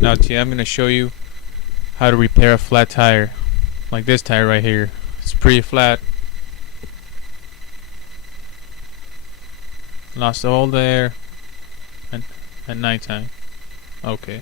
Now today I'm going to show you how to repair a flat tire, like this tire right here. It's pretty flat. Lost all the air at nighttime. Okay.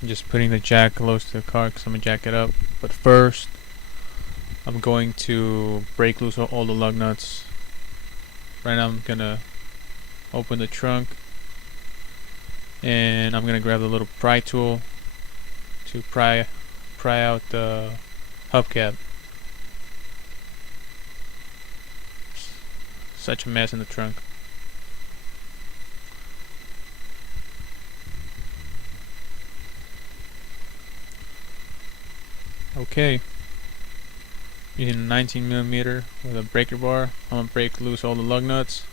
I'm just putting the jack close to the car because I'm going to jack it up. But first, I'm going to break loose all the lug nuts. Right now I'm going to open the trunk. And I'm going to grab the little pry tool to pry out the hubcap. Such a mess in the trunk. Okay, using a 19mm with a breaker bar, I'm going to break loose all the lug nuts.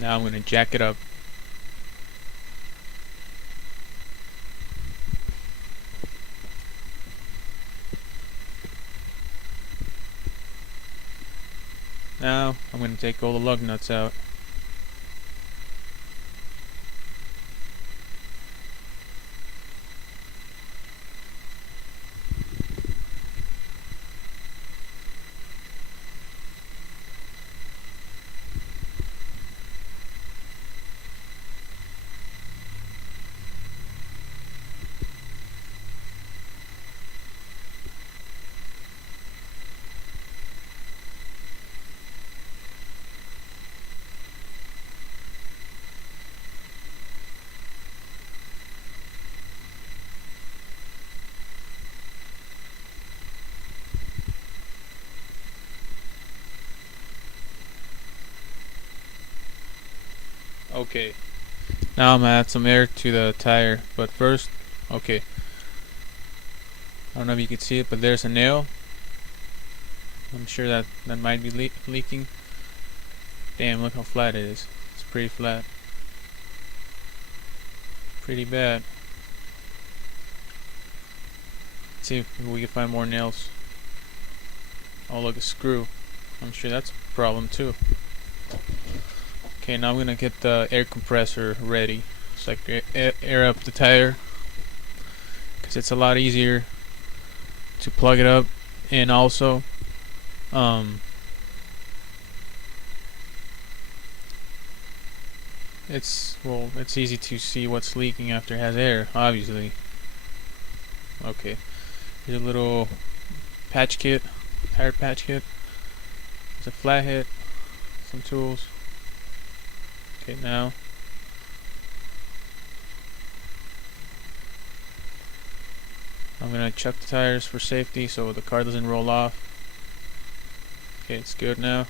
Now I'm going to jack it up. Now I'm going to take all the lug nuts out. Okay, now I'm going to add some air to the tire, but first, okay, I don't know if you can see it, but there's a nail. I'm sure that might be leaking. Damn, look how flat it is. It's pretty flat. Pretty bad. Let's see if we can find more nails. Oh, look, a screw. I'm sure that's a problem too. Okay, now I'm gonna get the air compressor ready so I can air up the tire, because it's a lot easier to plug it up, and also it's easy to see what's leaking after it has air, obviously. Okay, here's a little patch kit, tire patch kit. There's a flathead, some tools. Okay, now I'm gonna check the tires for safety so the car doesn't roll off. Okay, it's good now.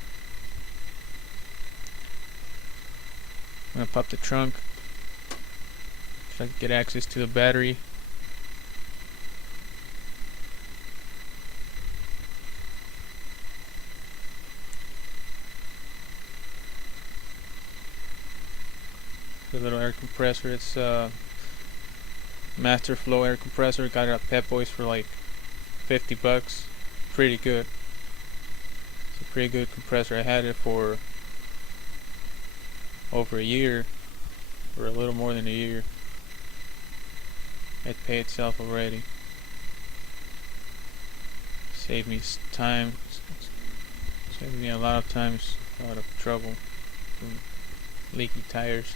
I'm gonna pop the trunk so I can get access to the battery. The little air compressor, it's masterflow air compressor. Got it at Pep Boys for like $50. Pretty good. It's a pretty good compressor. I had it for over a year, or a little more than a year. It paid itself already. Saved me time. Saved me a lot of times, a lot of trouble from leaky tires.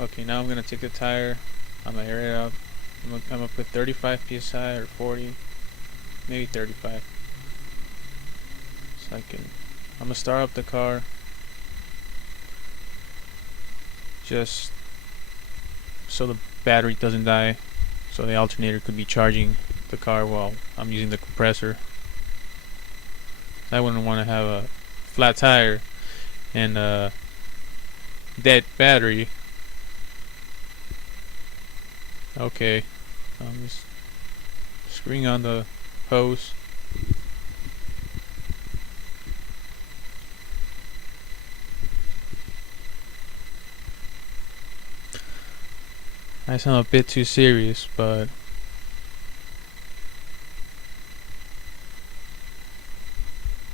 Okay, now I'm gonna take the tire. I'm gonna air it up. I'm gonna put 35 psi or 40, maybe 35. So I'm gonna start up the car. Just so the battery doesn't die, so the alternator could be charging the car while I'm using the compressor. I wouldn't want to have a flat tire and a dead battery Okay, I'm just screwing on the hose. I sound a bit too serious, but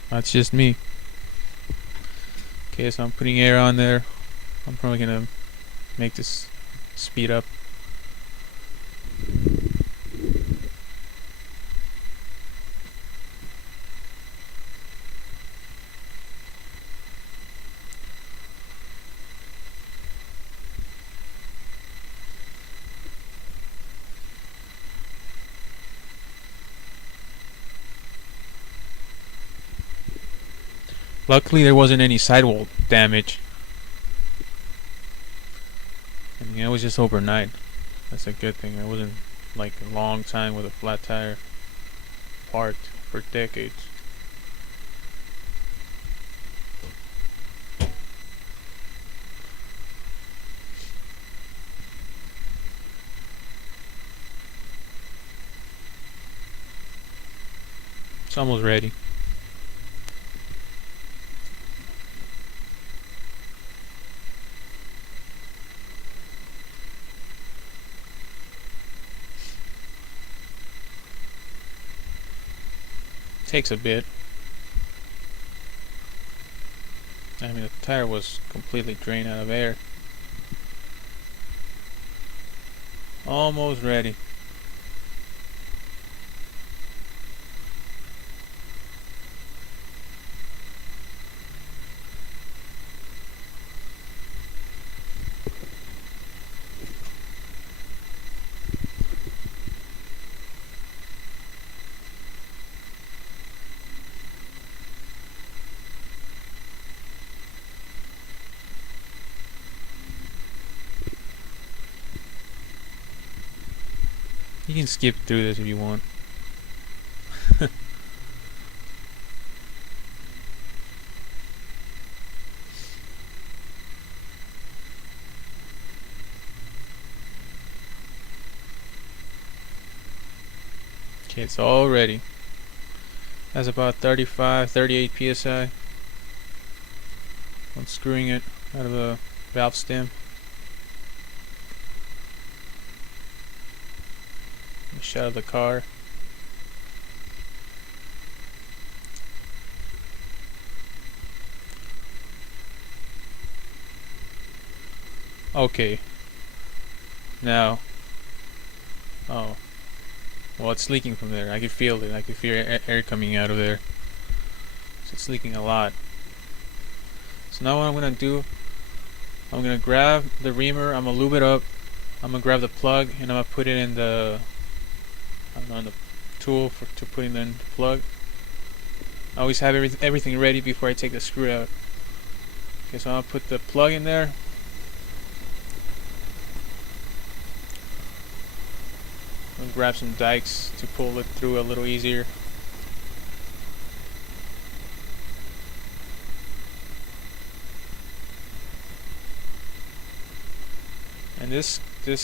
that's just me. Okay, so I'm putting air on there. I'm probably gonna make this speed up. Luckily there wasn't any sidewall damage. I mean, it was just overnight. That's a good thing. It wasn't like a long time with a flat tire parked for decades. It's almost ready. Takes a bit. I mean, the tire was completely drained out of air. Almost ready. You can skip through this if you want. Okay, it's all ready. That's about 35, 38 psi. Unscrewing it out of the valve stem. Shut of the car. Okay. Now. Oh. Well, it's leaking from there. I can feel it. I can feel air coming out of there. So it's leaking a lot. So now what I'm gonna do, I'm gonna grab the reamer. I'm gonna lube it up. I'm gonna grab the plug and I'm gonna put it in the, I don't know, in the tool to put in the plug. I always have everything ready before I take the screw out. Okay, so I'm gonna put the plug in there. I'm gonna grab some dikes to pull it through a little easier. And this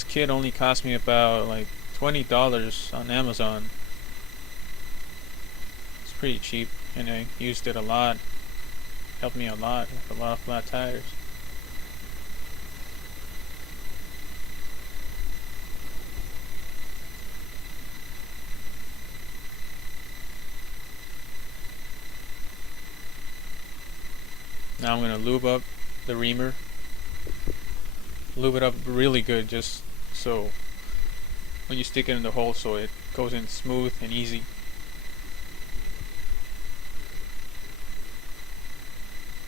kit only cost me about like $20 on Amazon. It's pretty cheap, and I used it a lot. Helped me a lot with a lot of flat tires. Now I'm gonna lube up the reamer. Lube it up really good, just so when you stick it in the hole, so it goes in smooth and easy.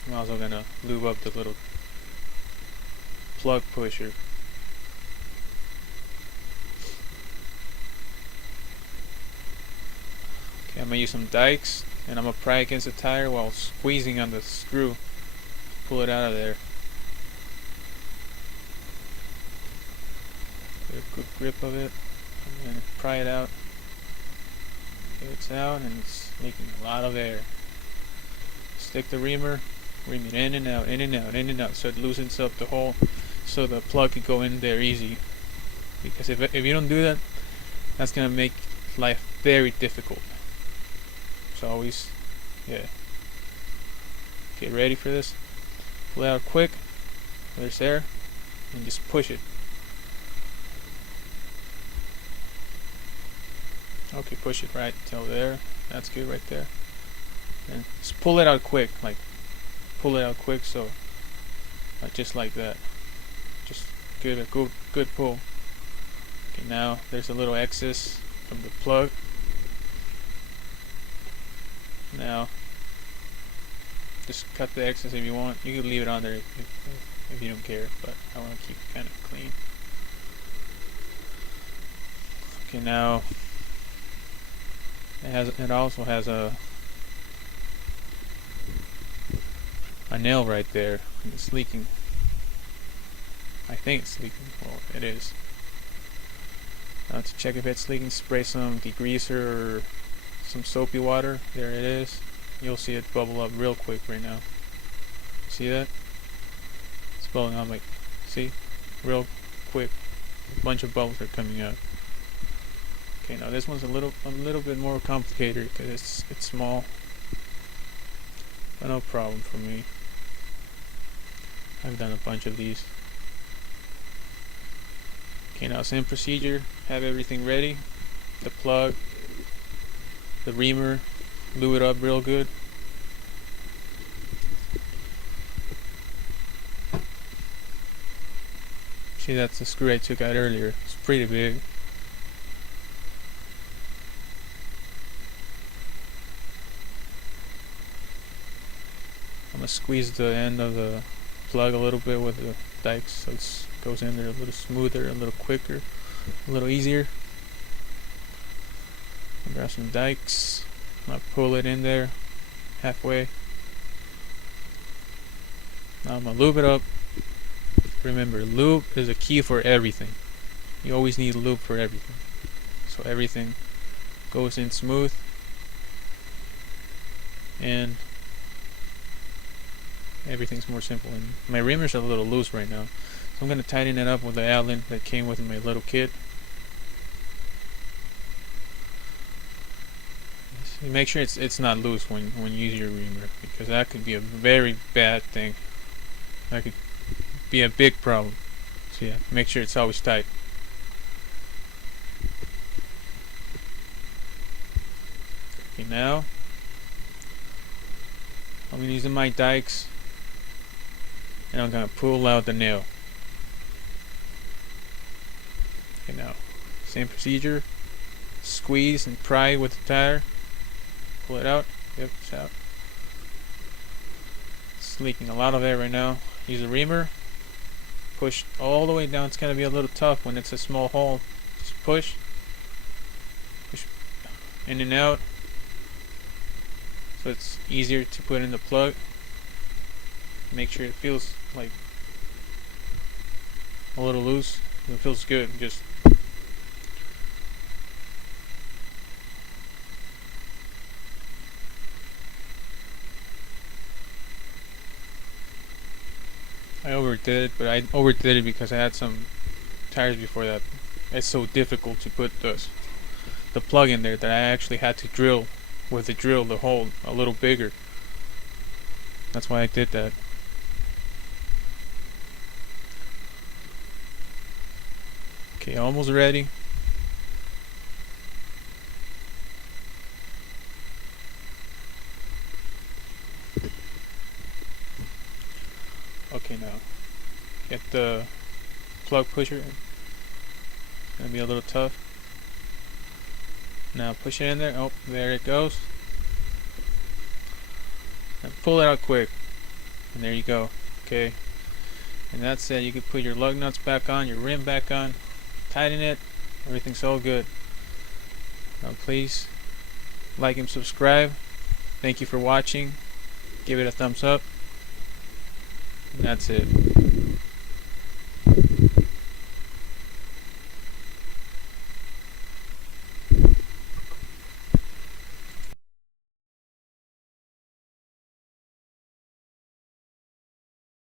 I'm also gonna lube up the little plug pusher. Okay, I'm gonna use some dikes and I'm gonna pry against the tire while squeezing on the screw. Pull it out of there. Get a good grip of it and then pry it out. Okay, it's out and it's making a lot of air. Stick the reamer, ream it in and out, in and out, in and out, so it loosens up the hole so the plug can go in there easy. because if you don't do that, that's gonna make life very difficult. So always, yeah. Get ready for this. Pull it out quick. There's air, and just push it. Okay, push it right till there. That's good right there. And just pull it out quick, like pull it out quick, so just like that. Just give it a good pull. Okay, now there's a little excess from the plug. Now just cut the excess if you want. You can leave it on there if you don't care, but I want to keep it kind of clean. Okay, now it also has a nail right there. It's leaking. I think it's leaking. Well, it is. Now to check if it's leaking, spray some degreaser or some soapy water. There it is. You'll see it bubble up real quick right now. See that? It's bubbling up, like, see? Real quick. A bunch of bubbles are coming out. Okay, now this one's a little bit more complicated because it's small. But no problem for me. I've done a bunch of these. Okay, now same procedure. Have everything ready. The plug, the reamer, glue it up real good. See, that's the screw I took out earlier. It's pretty big. I'm gonna squeeze the end of the plug a little bit with the dikes so it goes in there a little smoother, a little quicker, a little easier. Grab some dikes. I'll pull it in there halfway. Now I'm gonna lube it up. Remember, lube is a key for everything. You always need lube for everything, so everything goes in smooth and everything's more simple. And my reamer's a little loose right now, so I'm gonna tighten it up with the Allen that came with my little kit. So make sure it's not loose when you use your reamer, because that could be a very bad thing. That could be a big problem. So yeah, make sure it's always tight. Okay, now I'm using my dikes and I'm gonna pull out the nail. Okay, now same procedure. Squeeze and pry with the tire. Pull it out. Yep, it's out. It's leaking a lot of air right now. Use a reamer. Push all the way down. It's gonna be a little tough when it's a small hole. Just push. Push in and out. So it's easier to put in the plug. Make sure it feels like a little loose. It feels good. Just I overdid it, but I overdid it because I had some tires before that. It's so difficult to put the plug in there that I actually had to drill with the drill the hole a little bigger. That's why I did that. Okay, almost ready. Okay, now get the plug pusher. It's gonna be a little tough. Now push it in there. Oh, there it goes. And pull it out quick. And there you go. Okay. And that's it. You can put your lug nuts back on, your rim back on, tighten it. Everything's all good. Now please like and subscribe. Thank you for watching. Give it a thumbs up. And that's it.